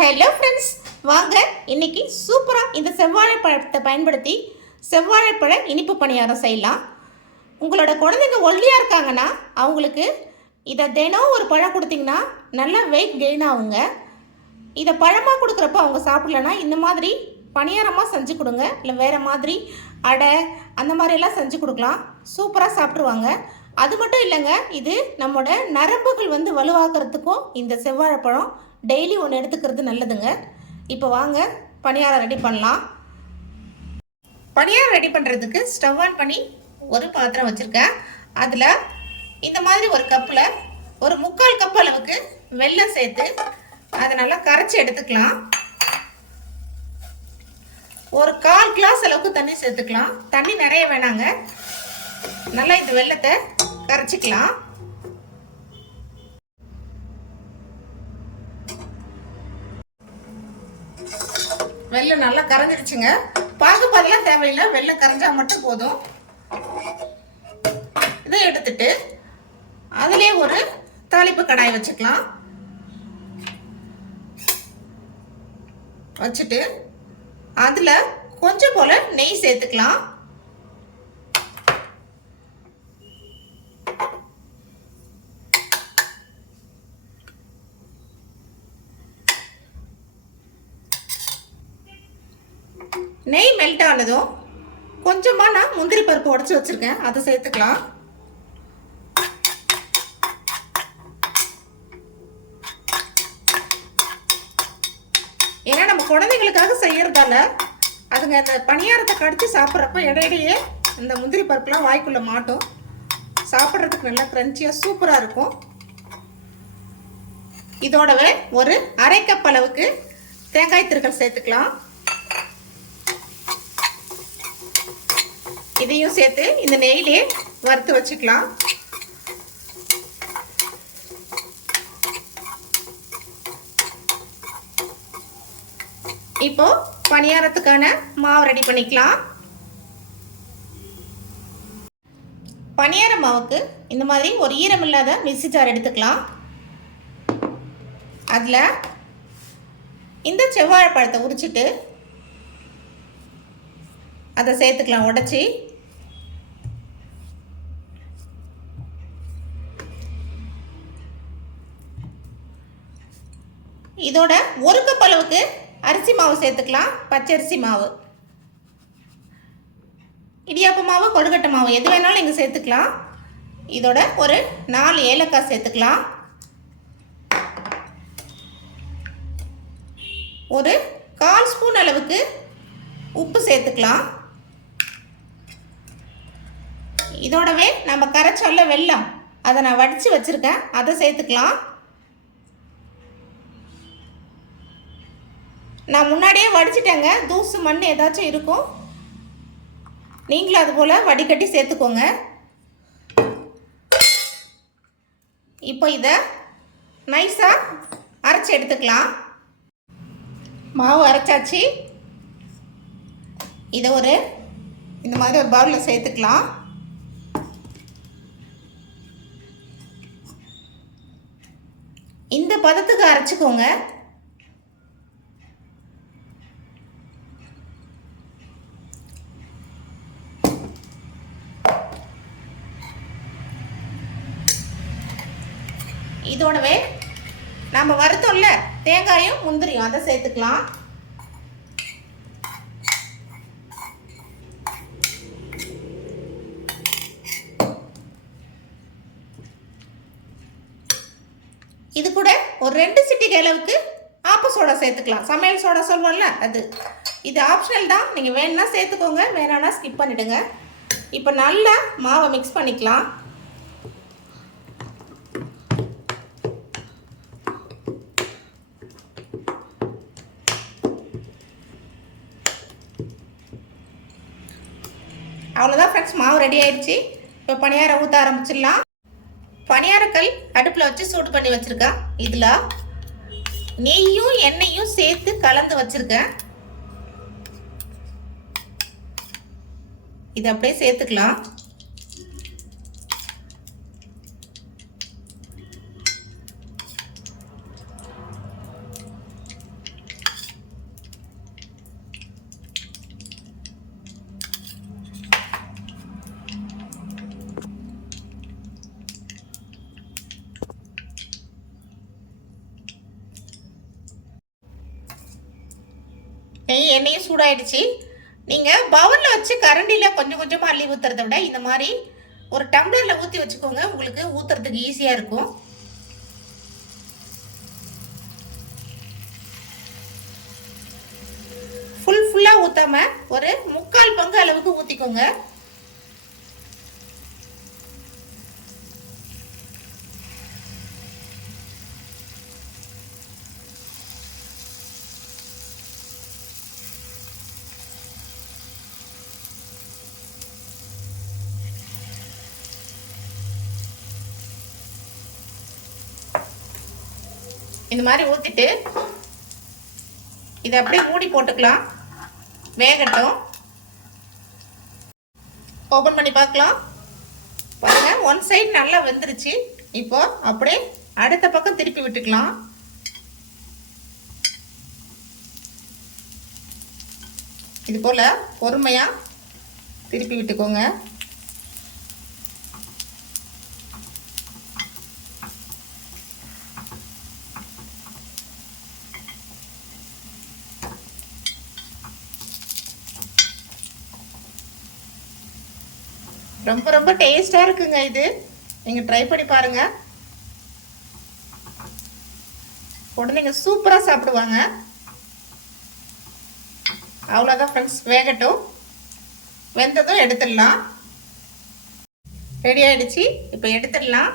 Hello friends, வாங்க இன்னைக்கு சூப்பராக இந்த செவ்வாழைப்பழத்தை பயன்படுத்தி செவ்வாழைப்பழ இனிப்பு பணியாரம் செய்யலாம். உங்களோட குழந்தைங்க ஒல்லியாக இருக்காங்கன்னா அவங்களுக்கு இதை தினம் ஒரு பழம் கொடுத்தீங்கன்னா நல்லா வெயிட் கெயின் ஆகுங்க. இதை பழமாக கொடுக்குறப்ப அவங்க சாப்பிட்லன்னா இந்த மாதிரி பணியாரமாக செஞ்சு கொடுங்க, இல்லை வேறு மாதிரி அடை அந்த மாதிரியெல்லாம் செஞ்சு கொடுக்கலாம். சூப்பராக சாப்பிட்ருவாங்க. அது மட்டும் இல்லைங்க, இது நம்மளோட நரம்புகள் வலுவாக்குறதுக்கும் இந்த செவ்வாழைப்பழம் டெய்லி ஒன்று எடுத்துக்கிறது நல்லதுங்க. இப்போ வாங்க பணியாரம் ரெடி பண்ணலாம். பணியாரம் ரெடி பண்ணுறதுக்கு ஸ்டவ் ஆன் பண்ணி ஒரு பாத்திரம் வச்சுருக்கேன். அதில் இந்த மாதிரி ஒரு கப்பில் ஒரு 3/4 கப் அளவுக்கு வெல்லம் சேர்த்து அதை நல்லா கரைச்சி எடுத்துக்கலாம். ஒரு 1/4 கிளாஸ் அளவுக்கு தண்ணி சேர்த்துக்கலாம். தண்ணி நிறைய வேணாங்க. நல்லா இந்த வெல்லத்தை கரைச்சிக்கலாம். வெல்லம் நல்லா கரைஞ்சிருச்சுங்க. பாகுபாதெல்லாம் தேவையில்லை, வெல்லம் கரைஞ்சா மட்டும் போதும். இதை எடுத்துட்டு அதிலே ஒரு தாளிப்பு கடாய் வச்சுக்கலாம். வச்சுட்டு அதுல கொஞ்சம் போல நெய் சேர்த்துக்கலாம். நெய் மெல்ட் ஆனதும் கொஞ்சமாக நான் முந்திரி பருப்பு உடச்சி வச்சிருக்கேன், அதை சேர்த்துக்கலாம். ஏன்னா நம்ம குழந்தைங்களுக்காக செய்யறதால அதுங்க அந்த பணியாரத்தை கடிச்சு சாப்பிட்றப்ப இடையிடையே இந்த முந்திரி பருப்புலாம் வாய்க்குள்ள மாட்டும். சாப்பிட்றதுக்கு நல்லா கிரன்ச்சியாக சூப்பராக இருக்கும். இதோடவே ஒரு 1/2 கப் அளவுக்கு தேங்காய் திருகல் சேர்த்துக்கலாம். இதையும் சேர்த்து இந்த நெய்யிலே வறுத்து வச்சுக்கலாம். இப்போ பணியாரத்துக்கான மாவு ரெடி பண்ணிக்கலாம். பணியார மாவுக்கு இந்த மாதிரி ஒரு ஈரமில்லாத மிக்ஸி ஜார் எடுத்துக்கலாம். அதில் இந்த செவ்வாழைப்பழத்தை உரிச்சிட்டு அதை சேர்த்துக்கலாம் உடைச்சி. இதோட 1 கப் அளவுக்கு அரிசி மாவு சேர்த்துக்கலாம். பச்சரிசி மாவு, இடியாப்ப மாவு, கொழுக்கட்டை மாவு எது வேணாலும் நீங்கள் சேர்த்துக்கலாம். இதோட ஒரு 4 ஏலக்காய் சேர்த்துக்கலாம். ஒரு 1/4 ஸ்பூன் அளவுக்கு உப்பு சேர்த்துக்கலாம். இதோடவே நம்ம கரைச்சல்ல வெல்லம், அதை நான் வடித்து வச்சுருக்கேன், அதை சேர்த்துக்கலாம். நான் முன்னாடியே வடிச்சிட்டேங்க, தூசு மண் ஏதாச்சும் இருக்கும், நீங்களும் அது போல் வடிகட்டி சேர்த்துக்கோங்க. இப்போ இதை நைஸாக அரைச்சி எடுத்துக்கலாம். மாவு அரைச்சாச்சு. இதை இந்த மாதிரி ஒரு பவுலில் சேர்த்துக்கலாம். இந்த பதத்துக்கு அரைச்சிக்கோங்க. இதோடவே நம்ம வறுத்தோம்ல தேங்காயும் முந்திரியும், அதை சேர்த்துக்கலாம். இது கூட ஒரு 2 சிட்டிகை அளவுக்கு ஆப்ப சோடா சேர்த்துக்கலாம். சமையல் சோடா சொல்லுவோம்ல அது. இது ஆப்ஷனல் தான், நீங்கள் வேணும்னா சேர்த்துக்கோங்க, வேணான்னா ஸ்கிப் பண்ணிவிடுங்க. இப்போ நல்லா மாவை மிக்ஸ் பண்ணிக்கலாம். அவ்வளோதான் ஃப்ரெண்ட்ஸ், மாவு ரெடி ஆயிடுச்சு. இப்போ பணியாரம் ஊற்ற ஆரம்பிச்சிடலாம். பணியாரக்கல் அடுப்பில் வச்சு சூடு பண்ணி வச்சுருக்கேன். இதில் நெய்யும் எண்ணெயும் சேர்த்து கலந்து வச்சுருக்கேன். இதை அப்படியே சேர்த்துக்கலாம். எண்ணெயும் சூடாயிடுச்சு. நீங்கள் பவுலில் வச்சு கரண்டியில் கொஞ்சம் கொஞ்சமாக அள்ளி ஊற்றுறத விட இந்த மாதிரி ஒரு டம்ளரில் ஊற்றி வச்சுக்கோங்க. உங்களுக்கு ஊற்றுறதுக்கு ஈஸியாக இருக்கும். ஃபுல்லாக ஊற்றாம ஒரு 3/4 பங்கு அளவுக்கு ஊற்றிக்கோங்க. இந்த மாதிரி ஊற்றிட்டு இதை அப்படியே மூடி போட்டுக்கலாம். வேகட்டும். ஓப்பன் பண்ணி பார்க்கலாம். பாருங்க, ஒன் சைடு நல்லா வெந்துருச்சு. இப்போ அப்படியே அடுத்த பக்கம் திருப்பி விட்டுக்கலாம். இது போல பொறுமையா திருப்பி விட்டுக்கோங்க. ரொம்ப ரொம்ப டேஸ்டா இருக்குங்க. இது நீங்க ட்ரை பண்ணி பாருங்க. குழந்தைங்க சூப்பரா சாப்பிடுவாங்க. அவ்வளோதான் ஃப்ரெண்ட்ஸ், வேகட்டும். வெந்ததும் எடுத்துடலாம். ரெடி ஆயிடுச்சு. இப்போ எடுத்துடலாம்.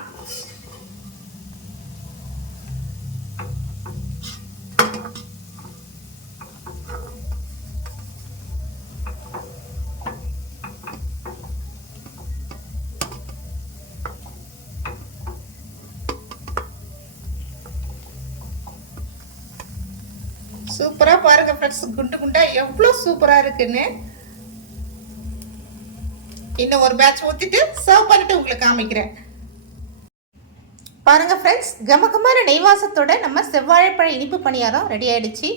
சூப்பரா பாருங்க ஃப்ரெண்ட்ஸ், குண்டு குண்டா எவ்வளோ சூப்பரா இருக்குன்னு. இன்னும் ஒரு பேட்ச் ஊற்றிட்டு சர்வ் பண்ணிட்டு உங்களுக்கு காமிக்கிறேன். பாருங்க ஃப்ரெண்ட்ஸ், கமகமான நெய்வாசத்தோட நம்ம செவ்வாழைப்பழ இனிப்பு பணியாரம் ரெடி ஆயிடுச்சு.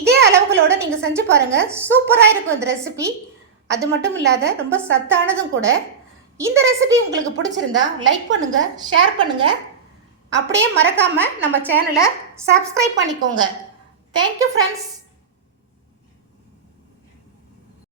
இதே அளவுகளோட நீங்கள் செஞ்சு பாருங்க, சூப்பராக இருக்கும் இந்த ரெசிபி. அது மட்டும் இல்லாத ரொம்ப சத்தானதும் கூட. இந்த ரெசிபி உங்களுக்கு பிடிச்சிருந்தா லைக் பண்ணுங்க, ஷேர் பண்ணுங்க. அப்படியே மறக்காம நம்ம சேனலை சப்ஸ்கிரைப் பண்ணிக்கோங்க. Thank you friends.